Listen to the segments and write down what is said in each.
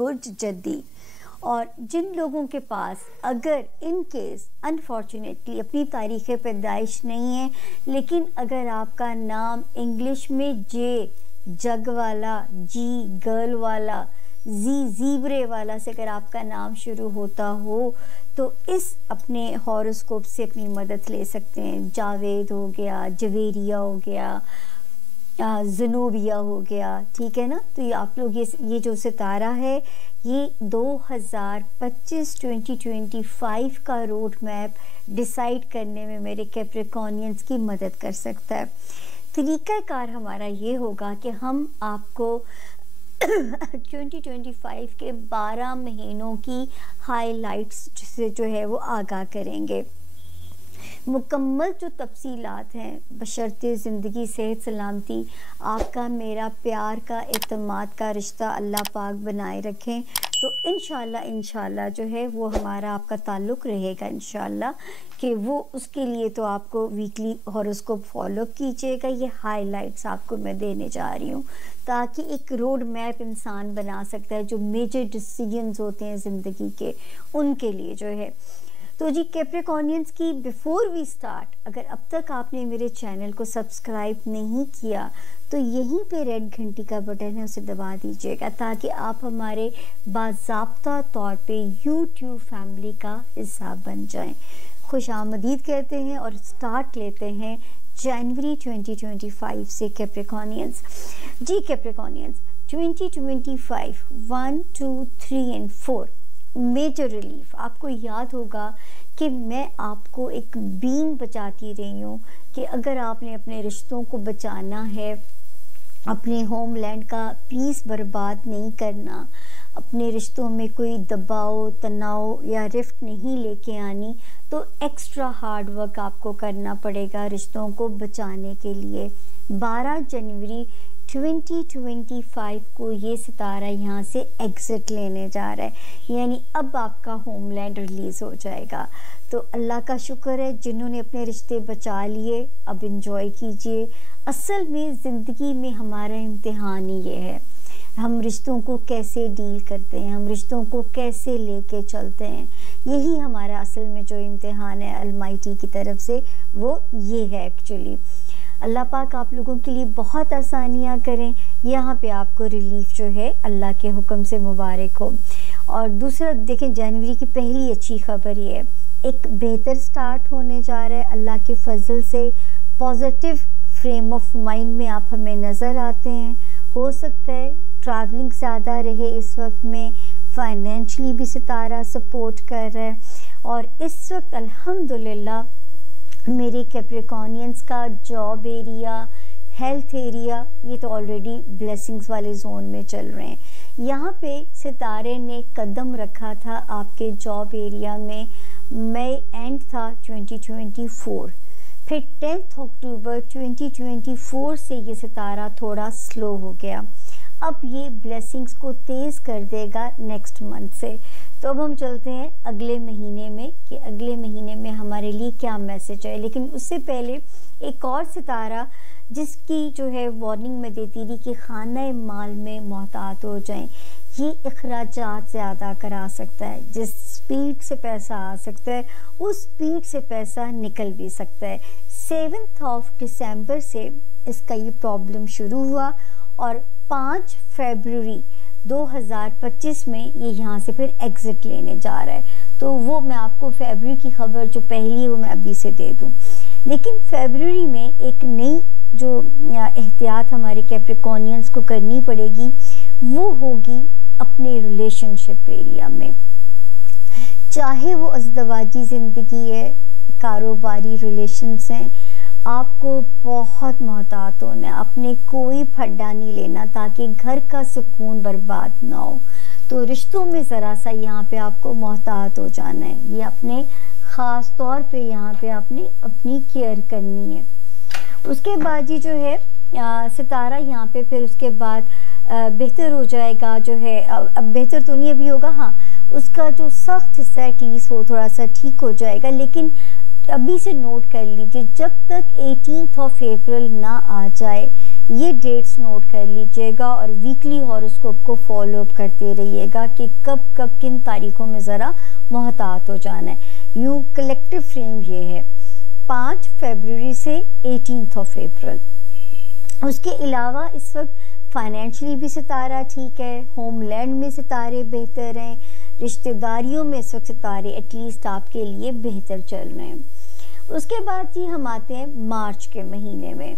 बुर्ज जद्दी। और जिन लोगों के पास अगर इन केस अनफॉर्चुनेटली अपनी तारीख़ पैदाइश नहीं है, लेकिन अगर आपका नाम इंग्लिश में जे जग वाला, जी गर्ल वाला, जी ज़ीब्रे वाला से अगर आपका नाम शुरू होता हो, तो इस अपने हॉरोस्कोप से अपनी मदद ले सकते हैं। जावेद हो गया, जवेरिया हो गया, ज़नोबिया हो गया, ठीक है ना। तो ये आप लोग ये जो सितारा है ये 2025 का रोड मैप डिसाइड करने में मेरे कैप्रिकॉर्नियंस की मदद कर सकता है। तरीक़ाकार हमारा ये होगा कि हम आपको 2025 के 12 महीनों की हाइलाइट्स से जो है वो आगाह करेंगे। मुकम्मल जो तफसीलात हैं बशर्ते ज़िंदगी सेहत सलामती आपका मेरा प्यार का एतमाद का रिश्ता अल्लाह पाक बनाए रखें, तो इंशाल्लाह जो है वो हमारा आपका ताल्लुक़ रहेगा इंशाल्लाह कि वो उसके लिए तो आपको वीकली हॉरोस्कोप फॉलो कीजिएगा। ये हाइलाइट्स आपको मैं देने जा रही हूँ ताकि एक रोड मैप इंसान बना सकता है जो मेजर डिसीजंस होते हैं ज़िंदगी के, उनके लिए जो है। तो जी कैप्रिकॉर्नियंस की बिफोर वी स्टार्ट, अगर अब तक आपने मेरे चैनल को सब्सक्राइब नहीं किया तो यहीं पे रेड घंटी का बटन है उसे दबा दीजिएगा ताकि आप हमारे बाज़ाब्ता तौर पे यूट्यूब फैमिली का हिस्सा बन जाएं। खुशामदीद कहते हैं और स्टार्ट लेते हैं जनवरी 2025 से कैप्रिकॉर्नियंस। जी कैप्रिकॉर्नियंस 2025 1, 2, 3 and 4 मेजर रिलीफ। आपको याद होगा कि मैं आपको एक बीन बचाती रही हूँ कि अगर आपने अपने रिश्तों को बचाना है, अपने होमलैंड का पीस बर्बाद नहीं करना, अपने रिश्तों में कोई दबाव तनाव या रिफ्ट नहीं लेके आनी, तो एक्स्ट्रा हार्ड वर्क आपको करना पड़ेगा रिश्तों को बचाने के लिए। 12 जनवरी 2025 को ये सितारा यहाँ से एग्ज़िट लेने जा रहा है, यानी अब आपका होमलैंड रिलीज़ हो जाएगा। तो अल्लाह का शुक्र है जिन्होंने अपने रिश्ते बचा लिए, अब इंजॉय कीजिए। असल में ज़िंदगी में हमारा इम्तिहान ही ये है, हम रिश्तों को कैसे डील करते हैं, हम रिश्तों को कैसे लेके चलते हैं, यही हमारा असल में जो इम्तिहान है अलमाइटी की तरफ से, वो ये है एक्चुअली। अल्लाह पाक आप लोगों के लिए बहुत आसानियाँ करें। यहाँ पे आपको रिलीफ जो है अल्लाह के हुक्म से मुबारक हो। और दूसरा देखें, जनवरी की पहली अच्छी खबर ये है, एक बेहतर स्टार्ट होने जा रहा है अल्लाह के फजल से। पॉजिटिव फ्रेम ऑफ माइंड में आप हमें नज़र आते हैं। हो सकता है ट्रैवलिंग ज़्यादा रहे इस वक्त में, फाइनेंशली भी सितारा सपोर्ट कर रहा है। और इस वक्त अल्हम्दुलिल्लाह मेरे कैप्रिकॉर्नियंस का जॉब एरिया, हेल्थ एरिया, ये तो ऑलरेडी ब्लेसिंग्स वाले जोन में चल रहे हैं। यहाँ पे सितारे ने कदम रखा था आपके जॉब एरिया में, मई एंड था 2024, फिर 10 अक्टूबर 2024 से ये सितारा थोड़ा स्लो हो गया। अब ये ब्लेसिंग्स को तेज़ कर देगा नेक्स्ट मंथ से। तो अब हम चलते हैं अगले महीने में कि अगले महीने में हमारे लिए क्या मैसेज है। लेकिन उससे पहले एक और सितारा जिसकी जो है वार्निंग में देती थी कि खाना माल में मोहतात हो जाएं, ये अखराजात ज़्यादा करा सकता है। जिस स्पीड से पैसा आ सकता है उस स्पीड से पैसा निकल भी सकता है। 7 दिसंबर से इसका ये प्रॉब्लम शुरू हुआ और 5 फरवरी 2025 में ये यहाँ से फिर एग्ज़िट लेने जा रहा है। तो वो मैं आपको फरवरी की खबर जो पहली है वो मैं अभी से दे दूँ। लेकिन फरवरी में एक नई जो एहतियात हमारे कैप्रिकॉर्नियंस को करनी पड़ेगी वो होगी अपने रिलेशनशिप एरिया में, चाहे वो अज़दवाजी ज़िंदगी है, कारोबारी रिलेशंस हैं। आपको बहुत मोहतात होना है, अपने कोई फड्डा नहीं लेना ताकि घर का सुकून बर्बाद ना हो। तो रिश्तों में ज़रा सा यहाँ पे आपको मोहतात हो जाना है, ये अपने ख़ास तौर पे यहाँ पे आपने अपनी केयर करनी है। उसके बाद जी जो है सितारा यहाँ पे फिर उसके बाद बेहतर हो जाएगा जो है। अब बेहतर तो नहीं अभी होगा, हाँ उसका जो सख्त हिस्सा है एटलीस्ट वो थोड़ा सा ठीक हो जाएगा। लेकिन अभी से नोट कर लीजिए, जब तक 18 अप्रैल ना आ जाए ये डेट्स नोट कर लीजिएगा और वीकली हॉरोस्कोप को फॉलो अप करते रहिएगा कि कब कब किन तारीखों में ज़रा मोहतात हो जाना है। यूँ कलेक्टिव फ्रेम ये है 5 फरवरी से 18 अप्रैल। उसके अलावा इस वक्त फाइनेंशियली भी सितारा ठीक है, होमलैंड में सितारे बेहतर हैं, रिश्तेदारियों में इस वक्त सितारे एटलीस्ट आपके लिए बेहतर चल रहे हैं। उसके बाद जी हम आते हैं मार्च के महीने में।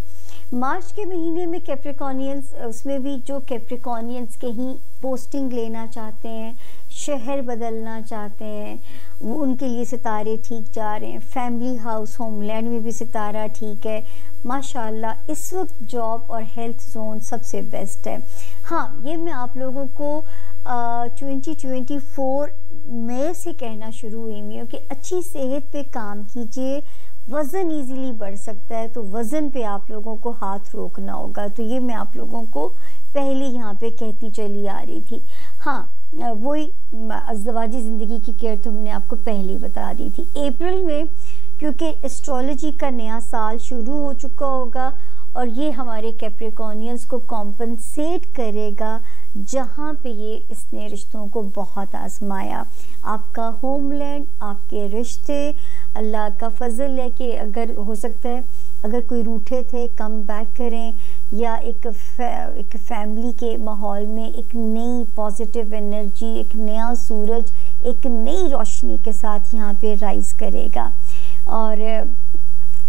मार्च के महीने में कैप्रिकॉनियंस, उसमें भी जो कैप्रिकॉनियंस कहीं पोस्टिंग लेना चाहते हैं, शहर बदलना चाहते हैं, वो उनके लिए सितारे ठीक जा रहे हैं। फैमिली हाउस होमलैंड में भी सितारा ठीक है माशाल्लाह। इस वक्त जॉब और हेल्थ जोन सबसे बेस्ट है। हाँ, ये मैं आप लोगों को 2024 मई से कहना शुरू हुई हूँ कि अच्छी सेहत पे काम कीजिए। वज़न इजीली बढ़ सकता है, तो वज़न पे आप लोगों को हाथ रोकना होगा। तो ये मैं आप लोगों को पहले यहाँ पे कहती चली आ रही थी। हाँ, वही अज़दवाजी ज़िंदगी की केयर तो हमने आपको पहले ही बता दी थी। अप्रैल में क्योंकि एस्ट्रोलॉजी का नया साल शुरू हो चुका होगा और ये हमारे कैप्रिकॉनियंस को कॉम्पनसेट करेगा जहाँ पे ये इसने रिश्तों को बहुत आजमाया। आपका होमलैंड, आपके रिश्ते, अल्लाह का फजल है कि अगर हो सकता है अगर कोई रूठे थे कम बैक करें, या एक फैमिली के माहौल में एक नई पॉजिटिव एनर्जी, एक नया सूरज, एक नई रोशनी के साथ यहाँ पे राइज करेगा। और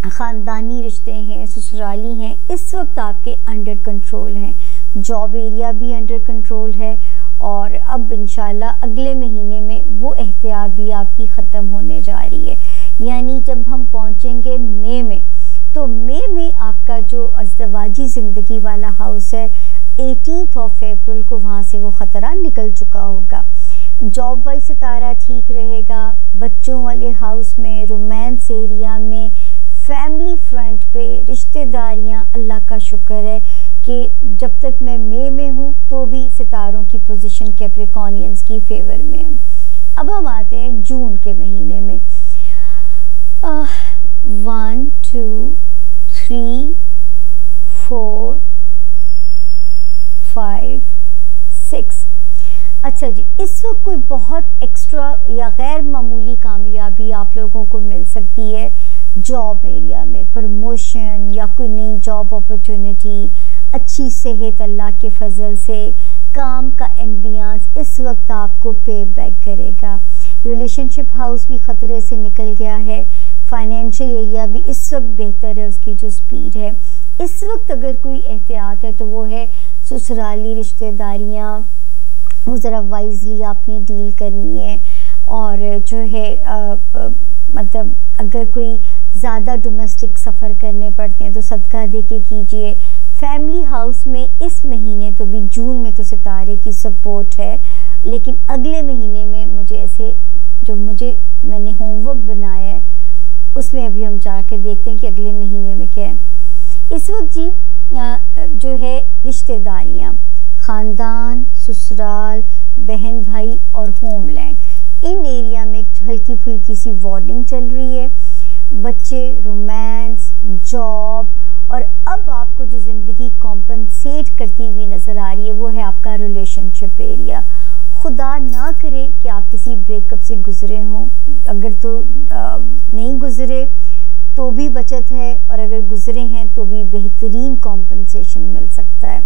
ख़ानदानी रिश्ते हैं, ससुराली हैं, इस वक्त आपके अंडर कंट्रोल हैं। जॉब एरिया भी अंडर कंट्रोल है और अब इंशाल्लाह अगले महीने में वो एहतियात भी आपकी ख़त्म होने जा रही है। यानी जब हम पहुँचेंगे मई में, तो मई में आपका जो अज़दवाजी ज़िंदगी वाला हाउस है 18 अप्रैल को वहाँ से वो ख़तरा निकल चुका होगा। जॉब वाइज सितारा ठीक रहेगा। बच्चों वाले हाउस में, रोमांस एरिया में, फैमिली फ्रंट पे रिश्तेदारियां, अल्लाह का शुक्र है कि जब तक मैं मई में हूँ तो भी सितारों की पोजीशन कैप्रिकॉनियंस की फेवर में है। अब हम आते हैं जून के महीने में। 1 2 3 4 5 6। अच्छा जी, इस वक्त कोई बहुत एक्स्ट्रा या गैर मामूली कामयाबी आप लोगों को मिल सकती है जॉब एरिया में, प्रमोशन या कोई नई जॉब अपॉर्चुनिटी, अच्छी सेहत, अल्लाह के फजल से काम का एम्बियंस इस वक्त आपको पे बैक करेगा। रिलेशनशिप हाउस भी ख़तरे से निकल गया है। फाइनेंशियल एरिया भी इस वक्त बेहतर है, उसकी जो स्पीड है। इस वक्त अगर कोई एहतियात है तो वो है ससुराली रिश्तेदारियाँ, वो ज़रा वाइजली आपने डील करनी है। और जो है मतलब अगर कोई ज़्यादा डोमेस्टिक सफ़र करने पड़ते हैं तो सदका दे के कीजिए। फैमिली हाउस में इस महीने तो भी जून में तो सितारे की सपोर्ट है, लेकिन अगले महीने में मुझे ऐसे जो मैंने होमवर्क बनाया है उसमें अभी हम जाकर देखते हैं कि अगले महीने में क्या है। इस वक्त जी जो है रिश्तेदारियाँ, ख़ानदान, ससुराल, बहन भाई और होमलैंड, इन एरिया में एक हल्की फुल्की सी वार्निंग चल रही है। बच्चे, रोमांस, जॉब, और अब आपको जो ज़िंदगी कॉम्पनसेट करती हुई नज़र आ रही है वो है आपका रिलेशनशिप एरिया। खुदा ना करे कि आप किसी ब्रेकअप से गुज़रे हों, अगर तो नहीं गुज़रे तो भी बचत है, और अगर गुज़रे हैं तो भी बेहतरीन कॉम्पनसेशन मिल सकता है।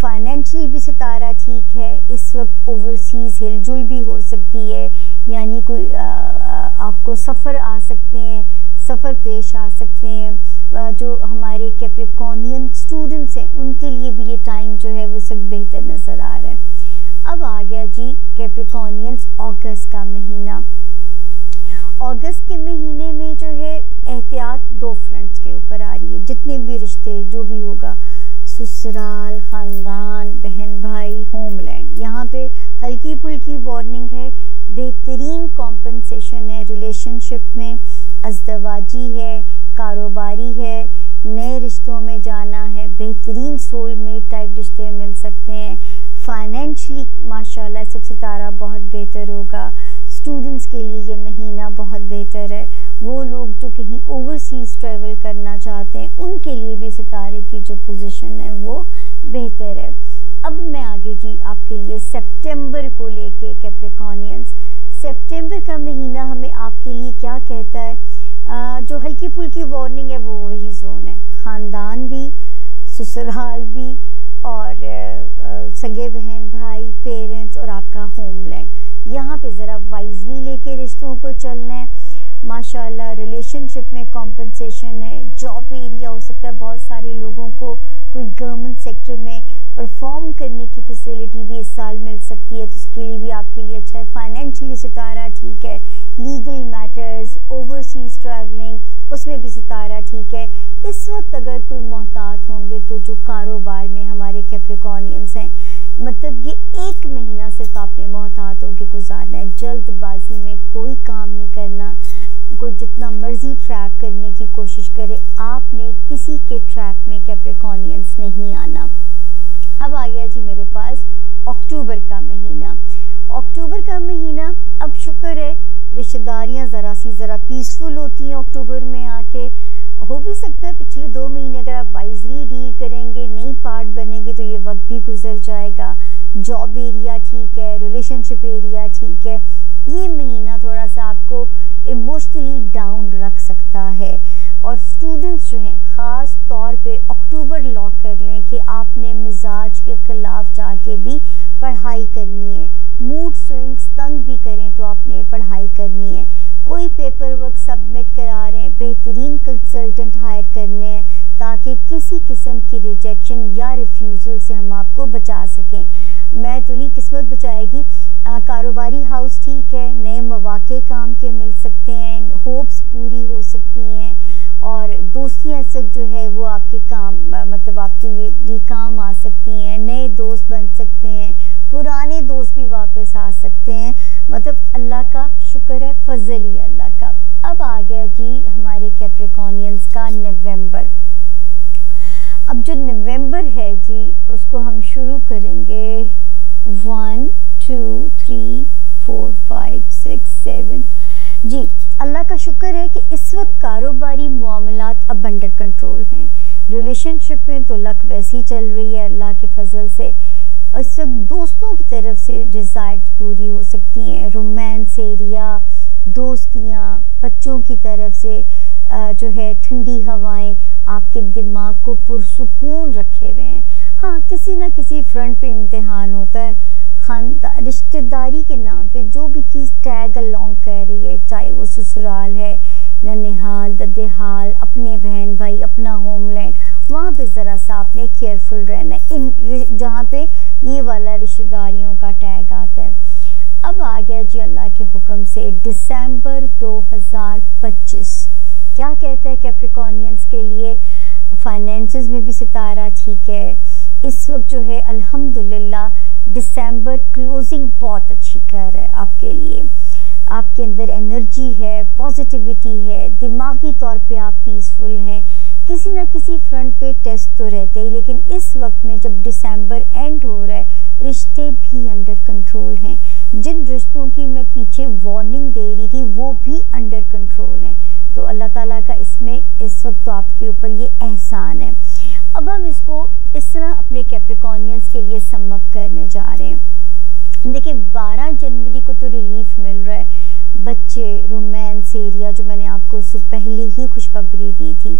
फाइनेंशियली भी सितारा ठीक है। इस वक्त ओवरसीज़ हिलजुल भी हो सकती है, यानी कोई आपको सफ़र आ सकते हैं, सफ़र पेश आ सकते हैं। जो हमारे कैप्रिकॉनियन स्टूडेंट्स हैं उनके लिए भी ये टाइम जो है वो इस वक्त बेहतर नज़र आ रहा है। अब आ गया जी कैप्रिकॉनियंस अगस्त का महीना। अगस्त के महीने में जो है एहतियात 2 फ्रंट्स के ऊपर आ रही है। जितने भी रिश्ते जो भी होगा, ससुराल, ख़ानदान, बहन भाई, होमलैंड, यहाँ पे हल्की फुल्की वार्निंग है। बेहतरीन कॉम्पनसेशन है रिलेशनशिप में, अज़दवाजी है, कारोबारी है, नए रिश्तों में जाना है, बेहतरीन सोलमेट टाइप रिश्ते मिल सकते हैं। फाइनेंशियली माशाल्लाह इस वक्त सितारा बहुत बेहतर होगा। स्टूडेंट्स के लिए ये महीना बहुत बेहतर है। वो लोग जो कहीं ओवरसीज़ ट्रैवल करना चाहते हैं उनके लिए भी सितारे की जो पोजीशन है वो बेहतर है। अब मैं आगे जी आपके लिए सितंबर को लेके कैप्रिकॉर्नियंस, सितंबर का महीना हमें आपके लिए क्या कहता है? जो हल्की फुल्की वार्निंग है वो वही जोन है, ख़ानदान भी, ससुराल भी, और सगे बहन भाई, पेरेंट्स और आपका होमलैंड। यहाँ पे ज़रा वाइजली लेके रिश्तों को चलना है। माशाल्लाह रिलेशनशिप में कॉम्पनसेशन है, जॉब एरिया हो सकता है, बहुत सारे लोगों को कोई गवर्नमेंट सेक्टर में परफॉर्म करने की फैसिलिटी भी इस साल मिल सकती है, तो उसके लिए भी आपके लिए अच्छा है। फाइनेंशियली सितारा ठीक है, लीगल मैटर्स, ओवरसीज ट्रैवलिंग, उसमें भी सितारा ठीक है। इस वक्त अगर कोई मोहतात होंगे तो जो कारोबार में हमारे कैप्रिकॉर्नियंस हैं, मतलब ये एक महीना सिर्फ आपने मोहतातों के गुजारना है, जल्दबाजी में कोई काम नहीं करना, कोई जितना मर्जी ट्रैप करने की कोशिश करे, आपने किसी के ट्रैप में कैप्रिकॉर्नियंस नहीं आना। अब आ गया जी मेरे पास अक्टूबर का महीना। अक्टूबर का महीना, अब शुक्र है रिश्तेदारियां ज़रा पीसफुल होती हैं अक्टूबर में आके। हो भी सकता है पिछले 2 महीने अगर आप वाइजली डील करेंगे, नई पार्ट बनेंगे तो ये वक्त भी गुजर जाएगा। जॉब एरिया ठीक है, रिलेशनशिप एरिया ठीक है। ये महीना थोड़ा सा आपको इमोशनली डाउन रख सकता है, और स्टूडेंट्स जो हैं ख़ास तौर पे अक्टूबर लॉक कर लें कि आपने मिजाज के ख़िलाफ़ जाके भी पढ़ाई करनी है। मूड स्विंग्स तंग भी करें तो आपने पढ़ाई करनी है। कोई पेपर वर्क सबमिट करा रहे हैं, बेहतरीन कंसल्टेंट हायर करने हैं ताकि किसी किस्म की रिजेक्शन या रिफ्यूज़ल से हम आपको बचा सकें। मैं तो नहीं, किस्मत बचाएगी। कारोबारी हाउस ठीक है, नए मौके काम के मिल सकते हैं, होप्स पूरी हो सकती हैं, और दोस्तियाँ सब जो है वो आपके काम मतलब आपके लिए काम आ सकती हैं। नए दोस्त बन सकते हैं, पुराने दोस्त भी वापस आ सकते हैं। मतलब अल्लाह का शुक्र है, फजल ही अल्लाह का। अब आ गया जी हमारे कैप्रिकॉर्नियंस का नवंबर। अब जो नवंबर है जी उसको हम शुरू करेंगे 1 2 3 4 5 6 7 जी। अल्लाह का शुक्र है कि इस वक्त कारोबारी मामलात अब अंडर कंट्रोल हैं। रिलेशनशिप में तो लक वैसी चल रही है अल्लाह के फजल से। इस वक्त दोस्तों की तरफ से डिज़ायर्स पूरी हो सकती हैं, रोमांस एरिया, दोस्तियाँ, बच्चों की तरफ से जो है ठंडी हवाएं आपके दिमाग को पुरसुकून रखे हुए हैं। हाँ, किसी ना किसी फ्रंट पे इम्तिहान होता है। खानदान रिश्तेदारी के नाम पे जो भी चीज़ टैग अलोंग कर रही है, चाहे वो ससुराल है, ननिहाल, ददेहाल, अपने बहन भाई, अपना होमलैंड, वहाँ पे ज़रा सा आपने केयरफुल रहना है इन जहाँ पे ये वाला रिश्तेदारियों का टैग आता है। अब आ गया जी अल्लाह के हुक्म से दिसंबर 2025। क्या कहता है कैप्रिकॉर्नियंस के लिए? फाइनेंसेस में भी सितारा ठीक है। इस वक्त जो है अल्हम्दुलिल्लाह दिसंबर क्लोजिंग बहुत अच्छी कर रहा है आपके लिए। आपके अंदर एनर्जी है, पॉजिटिविटी है, दिमागी तौर पे आप पीसफुल हैं। किसी ना किसी फ्रंट पे टेस्ट तो रहते ही, लेकिन इस वक्त में जब दिसंबर एंड हो रहा है, रिश्ते भी अंडर कंट्रोल हैं। जिन रिश्तों की मैं पीछे वार्निंग दे रही थी वो भी अंडर कंट्रोल हैं। तो अल्लाह ताला का इसमें इस वक्त तो आपके ऊपर ये एहसान है। अब हम इसको इस तरह अपने कैप्रिकॉर्नियंस के लिए सम अप करने जा रहे हैं। देखिए 12 जनवरी को तो रिलीफ मिल रहा है, बच्चे, रोमांस एरिया जो मैंने आपको पहले ही खुशखबरी दी थी।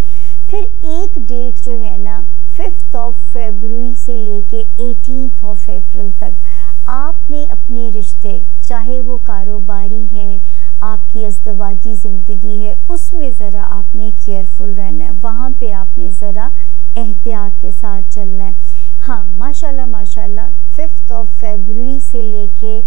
फिर एक डेट जो है ना 5 फरवरी से लेके 18 अप्रैल तक आपने अपने रिश्ते, चाहे वो कारोबारी हैं, आपकी अज़दवाजी ज़िंदगी है, उसमें ज़रा आपने केयरफुल रहना है। वहाँ पे आपने ज़रा एहतियात के साथ चलना है। हाँ, माशाल्लाह माशाल्लाह 5 फरवरी से लेके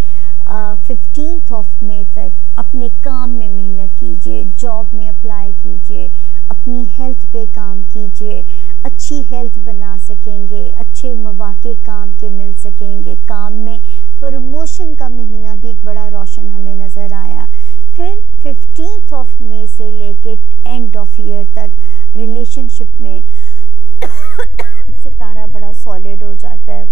15 मई तक अपने काम में मेहनत कीजिए, जॉब में अप्लाई कीजिए, अपनी हेल्थ पे काम कीजिए। अच्छी हेल्थ बना सकेंगे, अच्छे मौके काम के मिल सकेंगे। काम में प्रमोशन का महीना भी एक बड़ा रोशन हमें नज़र आया। फिर 15 मई से लेके एंड ऑफ ईयर तक रिलेशनशिप में सितारा बड़ा सॉलिड हो जाता है।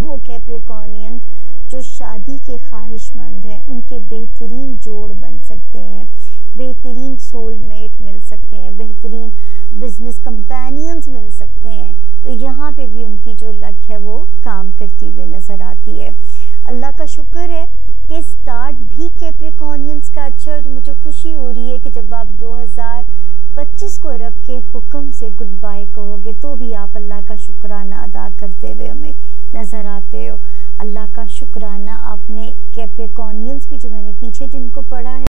वो कैप्रिकॉर्नियंस जो शादी के ख्वाहिशमंद हैं उनके बेहतरीन जोड़ बन सकते हैं। बेहतरीन सोलमेट मिल सकते हैं, बेहतरीन बिजनेस कंपेनियंस मिल सकते हैं। तो यहाँ पे भी उनकी जो लक है वो काम करती हुई नज़र आती है। अल्लाह का शुक्र है कि स्टार्ट भी कैप्रिकॉनियंस का अच्छा है। मुझे खुशी हो रही है कि जब आप 2025 को रब के हुक्म से गुड बाय कहोगे तो भी आप अल्लाह का शुक्राना अदा करते हुए हमें नज़र आते हो। अल्लाह का शुक्राना आपने कैप्रिकॉनियंस भी जो मैंने पीछे जिनको पढ़ा है